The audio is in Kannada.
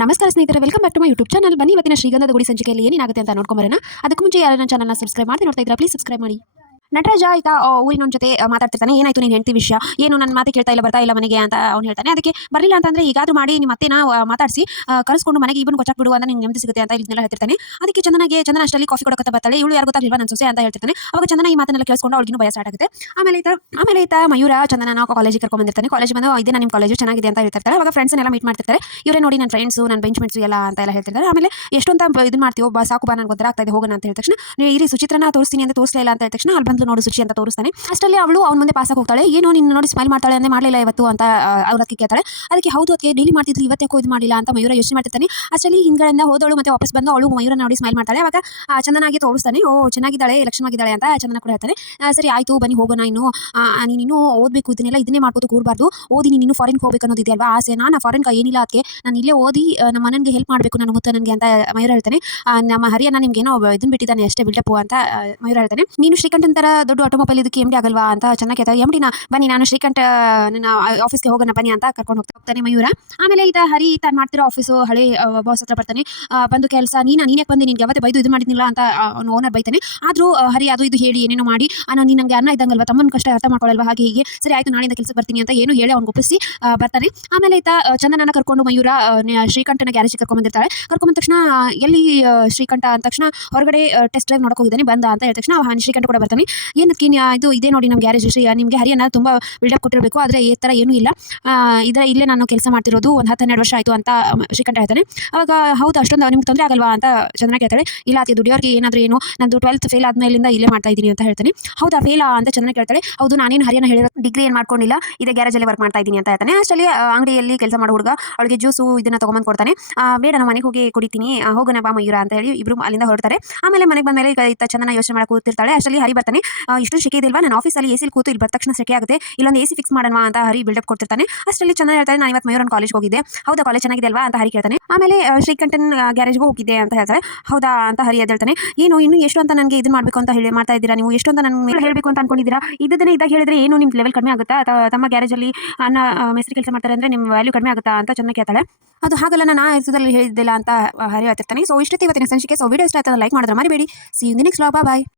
ನಮಸ್ಕಾರ ಸ್ನೇಹಿತರೆ welcome back to my YouTube channel ಬನ್ನಿ ಇವತ್ತಿನ ಶ್ರೀಗಂಧದ ಗುಡಿ ಸಂಚಿಕೆಯಲ್ಲಿ ಏನಾಗುತ್ತೆ ಅಂತ ನೋಡ್ಕೊಂಬರೋಣ. ಅದಕ್ಕೆ ಮುಂಚೆ ಯಾರು ನನ್ನ ಚಾನಲ್ನ ಸಬ್ಸ್ಕ್ರೈಬ್ ಮಾಡಿ ನೋಡ್ತಾ ಪ್ಲೀಸ್ ಸಬ್ಸ್ಕ್ರೈಬ್ ಮಾಡಿ. ನಟರಾಜ ಆಯ್ತಾ ಊರಿನ ಜೊತೆ ಮಾತಾಡ್ತಿರ್ತಾನೆ. ಏನಾಯ್ತು ನೀನು ಹೆಂಡತಿ ವಿಷಯ? ಏನು ನನ್ನ ಮಾತು ಕೇಳ್ತಾ ಇಲ್ಲ, ಬರ್ತಾ ಇಲ್ಲ ಮನೆಗೆ ಅಂತ ಅವ್ನು ಹೇಳ್ತಾನೆ. ಅದಕ್ಕೆ ಬರಲಿಲ್ಲ ಅಂತಂದ್ರೆ ಈಗಾದ್ರೂ ಮಾಡಿ ನಿಮ್ಮ ಮತ್ತೆ ನಾವು ಮಾತಾಡಿಸಿ ಕರೆಸ್ಕೊಂಡು ಮನೆಗೆ ಇವನು ಕೊಚ್ಚಾಕ್ ಬಿಡು ಅಂತ ನಿಂಗೆ ನೆಮ್ಮದಿ ಸಿಗುತ್ತೆ ಅಂತ ಇದನ್ನೆಲ್ಲ ಹೇಳ್ತಿರ್ತಾನೆ. ಅದಕ್ಕೆ ಚಂದನಗೆ, ಚಂದನ ಅಷ್ಟರಲ್ಲಿ ಕಾಫಿ ಕೊಡಕತ್ತ ಬರ್ತಾಳೆ. ಇವಳು ಯಾರು ಗೊತ್ತಾಗಿಲ್ವಾ ನನ್ನ ಸೊಸೆ ಅಂತ ಹೇಳ್ತಿರ್ತಾನೆ. ಅವಾಗ ಚಂದನ ಈ ಮಾತನ್ನೆಲ್ಲ ಕೇಳಿಸ್ಕೊಂಡು ಅವಳಿಗೂ ಭಯ ಸ್ಟಾರ್ಟ್ ಆಗುತ್ತೆ. ಆಮೇಲೆ ಈತ, ಆಮೇಲೆ ಆಯ್ತಾ ಮಯೂರ ಚಂದನ ಕಾಲೇಜಿಗೆ ಕರ್ಕೊಂಡು ಬಂದಿರ್ತಾನೆ. ಕಾಲೇಜ್ ಬಂದು ಇದೇ ನಿಮ್ಮ ಕಾಲೇಜು ಚೆನ್ನಾಗಿದೆ ಅಂತ ಹೇಳ್ತಿರ್ತಾರೆ ಅವಾಗ ಫ್ರೆಂಡ್ಸ್ ಎಲ್ಲ ಮೀಟ್ ಮಾಡ್ತಿರ್ತಾರೆ. ಇವರೇ ನೋಡಿ ನನ್ನ ಫ್ರೆಂಡ್ಸು ನನ್ನ ಬೆಂಚ್ ಎಲ್ಲ ಅಂತ ಎಲ್ಲ ಹೇಳ್ತಿರ್ತಾರೆ. ಆಮೇಲೆ ಎಷ್ಟೊಂತ ಇದನ್ನ ಮಾಡ್ತೀವೋ ಸಾಕು, ಬಾ ನನಗೆ ಗೊತ್ತಾಗ್ತಾ ಇದೆ, ಹೋಗೋಣ ಅಂತ ಹೇಳಿದ ತಕ್ಷಣ ನೀವು ಇರಿ ಸುಚಿತ್ರನ ತೋರಿಸ್ತೀನಿ ಅಂತ ತೋರಿಸಲಿಲ್ಲ ಅಂತ ಹೇಳಿದ ತಕ್ಷಣ, ಅಲ್ಲಿ ಬಂದು ನೋಡು ಸುಚಿ ಅಂತ ತೋರಿಸ್ತಾನೆ. ಅಷ್ಟರಲ್ಲಿ ಅವಳು ಅವ್ನ ಮುಂದೆ ಪಾಸಕ್ಕೆ ಹೋಗ್ತಾಳೆ. ಏನೋ ನಿನ್ನ ನೋಡಿ ಸ್ಮೈಲ್ ಮಾಡ್ತಾಳೆ ಅಂದ್ರೆ ಮಾಡಲಿಲ್ಲ ಇವತ್ತು ಅಂತ ಅವ್ರ ಕೇಳ್ತಾಳೆ. ಅದಕ್ಕೆ ಹೌದು ಅದಕ್ಕೆ ಡೈಲಿ ಮಾಡ್ತಿದ್ರು, ಇವತ್ತೇ ಇದು ಮಾಡಿಲ್ಲ ಅಂತ ಮಯೂರ ಯೋಚನೆ ಮಾಡ್ತಿರ್ತಾನೆ. ಅಷ್ಟರಲ್ಲಿ ಹಿಂಗಳಿಂದ ಹೋದಳು ಮತ್ತೆ ವಾಪಸ್ ಬಂದು ಅವಳು ಮಯೂರ ನೋಡಿ ಸ್ಮೈಲ್ ಮಾಡ್ತಾಳೆ. ಅವಾಗ ಚಂದನಾಗಿ ತೋರಿಸ್ತಾನೆ. ಓ, ಚೆನ್ನಾಗಿದ್ದಾಳೆ ಲಕ್ಷಣವಾಗಿದ್ದಾಳೆ ಅಂತ ಚಂದನ ಕೂಡ ಹೇಳ್ತಾನೆ. ಸರಿ, ಆಯ್ತು, ಬನ್ನಿ ಹೋಗೋಣ ಇನ್ನು. ನೀನು ಓದಬೇಕು, ಇದನ್ನೆಲ್ಲ ಇದನ್ನೇ ಮಾಡ್ಬೋದು, ಕೂರಬಾರ್ದು. ಓದಿ, ನೀನು ಫಾರಿನ್ ಹೋಗ್ಬೇಕು ಅನ್ನೋದಿದೆ ಅಲ್ವಾ ಆಸೆ. ನಾನು ಫಾರಿನ್ ಏನಿಲ್ಲ ಅದಕ್ಕೆ ನಾನು ಇಲ್ಲೇ ಓದಿ ನಮ್ಮ ಮನೆಗೆ ಹೆಲ್ಪ್ ಮಾಡಬೇಕು ನನ್ನ ಮುತ್ತ ನನಗೆ ಅಂತ ಮಯೂರ ಹೇಳ್ತಾನೆ. ನಮ್ಮ ಹರಿಯನ್ನ ನಿಮ್ಗೆ ಏನೋ ಇದನ್ನು ಬಿಟ್ಟಿದ್ದಾನೆ ಅಷ್ಟೇ ಬಿಲ್ಡಪ್ ಅಂತ ಮಯೂರ ಹೇಳ್ತಾನೆ. ನೀನು ಶ್ರೀಕಂಠನ್ ಥರ ದೊಡ್ಡ ಆಟೋಮೊಬೈಲ್ ಇದಕ್ಕೆ ಎಂ ಡಿ ಆಗಲ್ವಾ ಅಂತ ಚೆನ್ನಾಗಿ ಕೇಳ್ತಾರೆ. ಎಂ ನಾ ಬನ್ನಿ, ನಾನು ಶ್ರೀಕಂಠ, ನನ್ನ ಆಫೀಸ್ಗೆ ಹೋಗೋಣ ಬನ್ನಿ ಅಂತ ಕರ್ಕೊಂಡು ಹೋಗ್ತಾ ಹೋಗ್ತಾನೆ ಮಯೂರ. ಆಮೇಲೆ ಈತ ಹರಿ ತಾನು ಮಾಡ್ತಿರೋ ಆಫೀಸು ಹಳೆ ಬಾಸ್ ಹತ್ರ ಬರ್ತಾನೆ. ಬಂದು ಕೆಲಸ, ನೀನು, ನೀನೇ ಬಂದು? ನಿನ್ಗೆ ಯಾವತ್ತೇ ಬೈದು ಇದು ಮಾಡಿದ್ನಿಲ್ಲ ಅಂತ ಅವನು ಓನರ್ ಬೈತಾನೆ. ಆದರೂ ಹರಿ ಅದು ಇದು ಹೇಳಿ, ಏನೇನೋ ಮಾಡಿ ನಾನು ನೀನು ನನಗೆ ಅನ್ನ ಇದ್ದಂಗಲ್ವಾ? ತಮ್ಮನ ಕಷ್ಟ ಅರ್ಥ ಮಾಡ್ಕೊಳ್ಳಲ್ವಾ ಹಾಗೆ, ಹೀಗೆ. ಸರಿ, ಆಯ್ತು ನಾಳೆಯಿಂದ ಕೆಲಸ ಬರ್ತೀನಿ ಅಂತ ಏನು ಹೇಳಿ ಅವ್ನು ಒಪ್ಪಿಸಿ ಬರ್ತಾನೆ. ಆಮೇಲೆ ಈತ ಚಂದನನ್ನ ಚಂದನನ ಕರ್ಕೊಂಡು ಮಯೂರ ಶ್ರೀಕಂಠನ ಗ್ಯಾರೇಜಿಗೆ ಕರ್ಕೊಂಡ್ ಬಂದಿರ್ತಾಳೆ. ಕರ್ಕೊಂಡ್ ತಕ್ಷಣ ಎಲ್ಲಿ ಶ್ರೀಕಂಠ ಅಂದ ತಕ್ಷಣ ಹೊರಗಡೆ ಟೆಸ್ಟ್ ಡ್ರೈವ್ ನೋಡಕ್ಕೆ ಹೋಗಿದ್ದಾನೆ, ಬಂದ ಅಂತ ಹೇಳಿದ ತಕ್ಷಣ ಶ್ರೀಕಂಠ ಕೂಡ ಬರ್ತಾನೆ. ಏನಕ್ಕೆ ಇದು ಇದೇ ನೋಡಿ ನಮ್ಮ ಗ್ಯಾರೇಜ್ ಶ್ರೀ ನಿಮಗೆ ಹರಿಯನ ತುಂಬ ಬಿಲ್ಡಪ್ ಕೊಟ್ಟಿರಬೇಕು ಆದರೆ ಈ ಥರ ಏನೂ ಇಲ್ಲ. ಇದರ ಇಲ್ಲೇ ನಾನು ಕೆಲಸ ಮಾಡ್ತಿರೋದು ಒಂದು ಹತ್ತು ಹನ್ನೆರಡು ವರ್ಷ ಆಯಿತು ಅಂತ ಶ್ರೀಕಂಠ ಹೇಳ್ತಾನೆ. ಅವಾಗ ಹೌದು ಅಷ್ಟೊಂದು ನಿಮ್ಗೆ ತೊಂದರೆ ಆಗಲ್ವಾ ಅಂತ ಚಂದ್ರ ಕೇಳ್ತಾಳೆ. ಇಲ್ಲ ಅತಿ ದುಡಿಯೋರಿಗೆ ಏನಾದರೂ ಏನು ನಂದು ಟ್ವೆಲ್ತ್ ಫೇಲ್ ಆದ್ಮೇಲಿಂದ ಇಲ್ಲೇ ಮಾಡ್ತಾ ಇದ್ದೀನಿ ಅಂತ ಹೇಳ್ತಾನೆ. ಹೌದಾ ಫೇಲ್ ಅಂತ ಚಂದ್ರ ಕೇಳ್ತಾಳೆ. ಹೌದು ನಾನೇನು ಹರಿಯನ ಹೇಳಿರೋ ಡಿಗ್ರಿ ಏನು ಮಾಡ್ಕೊಂಡಿಲ್ಲ ಇದೇ ಗ್ಯಾರೇಜಲ್ಲಿ ವರ್ಕ್ ಮಾಡ್ತಾ ಇದ್ದೀನಿ ಅಂತ ಹೇಳ್ತಾನೆ. ಅಷ್ಟರಲ್ಲಿ ಆ, ಅಂಗಡಿಯಲ್ಲಿ ಕೆಲಸ ಮಾಡೋ ಹುಡುಗ ಅವಳಿಗೆ ಜ್ಯೂಸು ಇದನ್ನ ತೊಗೊಂಬಂದು ಕೊಡ್ತಾನೆ. ಬೇಡ ನಾನು ಮನೆಗೆ ಹೋಗಿ ಕುಡಿತೀನಿ ಹೋಗೋಣ ಬಾ ಮಯೂರ ಅಂತ ಹೇಳಿ ಇಬ್ರು ಅಲ್ಲಿಂದ ಹೊರಡ್ತಾರೆ. ಆಮೇಲೆ ಮನೆಗೆ ಬಂದ ಮೇಲೆ ಈಗ ಇತ್ತ ಚಂದನ ಯೋಚನೆ ಮಾಡಿ ಕೂತಿರ್ತಾಳೆ. ಅಷ್ಟರಲ್ಲಿ ಹರಿ ಬರ್ತಾನೆ. ಇಷ್ಟು ಇದೆ ಅಲ್ವಾ? ನಾನು ಆಫೀಸಲ್ಲಿ ಎ ಸಿಲಿ ಕೂತು ಇಲ್ಲಿ ತಕ್ಷಣ ಸೆಕೆ ಆಗುತ್ತೆ. ಇಲ್ಲೊಂದು ಎಸಿ ಫಿಕ್ಸ್ ಮಾಡೋಣ ಅಂತ ಹರಿ ಬಿಲ್ಡಪ್ ಕೊಡ್ತಿರ್ತಾನೆ. ಅಷ್ಟರಲ್ಲಿ ಚೆನ್ನಾಗಿ ಹೇಳ್ತಾರೆ ನಾನು ಇವತ್ತು ಮಯೂರನ್ ಕಾಲೇಜ್ ಹೋಗಿದ್ದೆ. ಹೌದಾ ಕಾಲೇಜ್ ಚೆನ್ನಾಗಿದೆ ಅಲ್ವಾ? ಅಂತ ಹರಿ ಕೇಳ್ತಾನೆ. ಆಮೇಲೆ ಶ್ರೀಕಂಠನ್ ಗ್ಯಾರೇಜ್ಗೆ ಹೋಗಿದ್ದೆ ಅಂತ ಹೇಳ್ತಾರೆ. ಹೌದಾ? ಅಂತ ಹರಿ ಹೇಳ್ತಾನೆ ಏನು, ಇನ್ನು ಎಷ್ಟು ಅಂತ ನನಗೆ ಇದು ಮಾಡಬೇಕು ಅಂತ ಹೇಳಿ, ಮಾಡ್ತಾ ಇದ್ದೀರಾ ನೀವು? ಎಷ್ಟು ಅಂತ ನನಗೆ ಹೇಳಬೇಕು ಅಂತ ಅನ್ಕೊಂಡಿದ್ದೀರಾ? ಇದನ್ನೇ ಇದಾಗ ಹೇಳಿದ್ರೆ ಏನು ನಿಮ್ಮ ಲೆವೆಲ್ ಕಡಿಮೆ ಆಗುತ್ತಾ? ಅಥವಾ ತಮ್ಮ ಗ್ಯಾರೇಜಲ್ಲಿ ಅನ್ನ ಮೆಸ್ರಿ ಕೆಲಸ ಮಾಡ್ತಾರೆ ಅಂದರೆ ನಿಮ್ಮ ವ್ಯಾಲ್ಯೂ ಕಡಿಮೆ ಆಗುತ್ತಾ? ಅಂತ ಚೆನ್ನಾಗಿ ಕೇಳ್ತಾಳೆ. ಅದು ಹಾಗಲ್ಲ ನಾನು ಆ ಅರ್ಥದಲ್ಲಿ ಹೇಳಿದ್ದಿಲ್ಲ, ಅಂತ ಹರಿ ಹೇಳ್ತಿರ್ತಾನೆ ಸೊ ಇಷ್ಟೊತ್ತು ಇವತ್ತಿನ ಸಂಚಿಕೆ ಸೊ ವೀಡಿಯೋ ಇಷ್ಟ ಆಯ್ತದ ಲೈಕ್ ಮಾಡಿದ್ರೆ ಮರಿಬೇಡಿ. ಸಿ ನೆಕ್ಸ್ಟ್ ಬಾಯ್